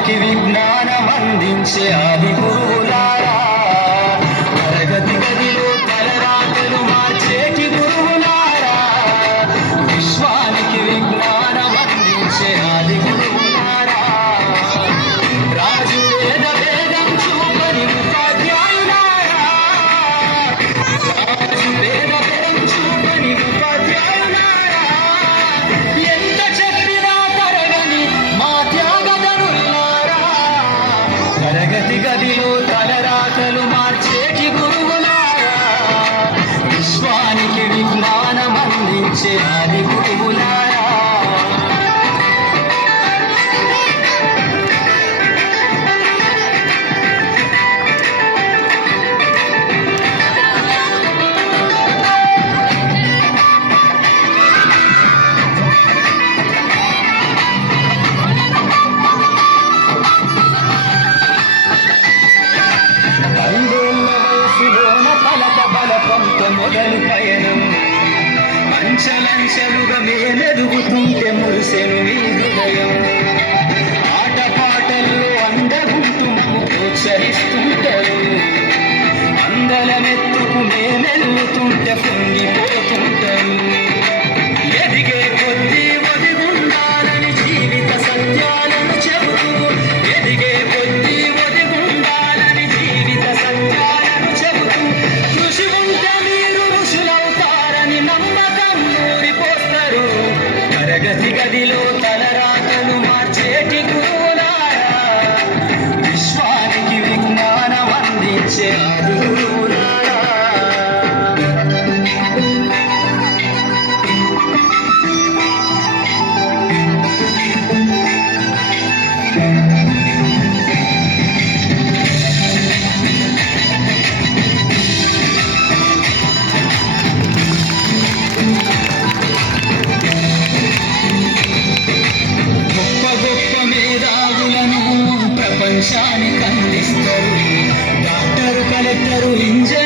విశ్వానికి విజ్ఞానం అందించే ఆది గురువులారా, తరగతి గదిలో తలరాతలు మార్చేటి గురువులారా, విశ్వానికి విజ్ఞానం అందించే ఆది గురువులారా, రాజు వేద వేదం చూపని ఉపాధ్యాయులారా, రాజు వేద వేదం చూపని ఉపాధ్యాయులారా, ఎంత చెప్పినా తరగని మా త్యాగధనులారా, తరగతి గదిలో తలరాతలు మార్చేటి గురువులారా, విశ్వానికి విజ్ఞానం అందించే ఆది గురువులారా. మొదలు పయనం అంచలంచలుగా మేమెదుగుతుంటే మురిసెను ఈ హృదయం, ఆటపాటల్లో అందగుంటూ మమ్ము ప్రోత్సహిస్తుంటారు, అందలమెత్తుకు మేమెల్లుతుంటే పొంగిపోతుంటారు, ఎదిగే కొద్దీ ఒదిగుండాలని జీవిత సత్యాలను చెబుతూ, ఎదిగే కొద్దీ ఒదిగుండాలని జీవిత సత్యాలను చెబుతూ, కృషి ఉంటే మీరు ఋషులవుతారని నమ్మకం నూరిపోస్తారు, తరగతి గదిలో తలరాతలు మార్చేటి గురువులారా, విశ్వానికి విజ్ఞానం అందించే ఆది గురువులారా. గొప్ప గొప్ప మేధావులను ప్రపంచానికి అందిస్తారు, డాక్టరు, కలెక్టరు, ఇంజనీరు